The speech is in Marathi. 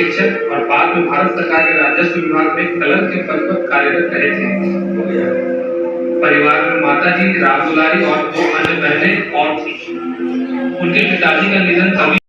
शिक्षक और बाद में भारत सरकार के राजस्व विभाग में कलर के पद पर कार्यरत रहे थे। परिवार में माताजी राम दुलारी और 2 अन्य बहनें और थी। उनके पिताजी का निधन तभी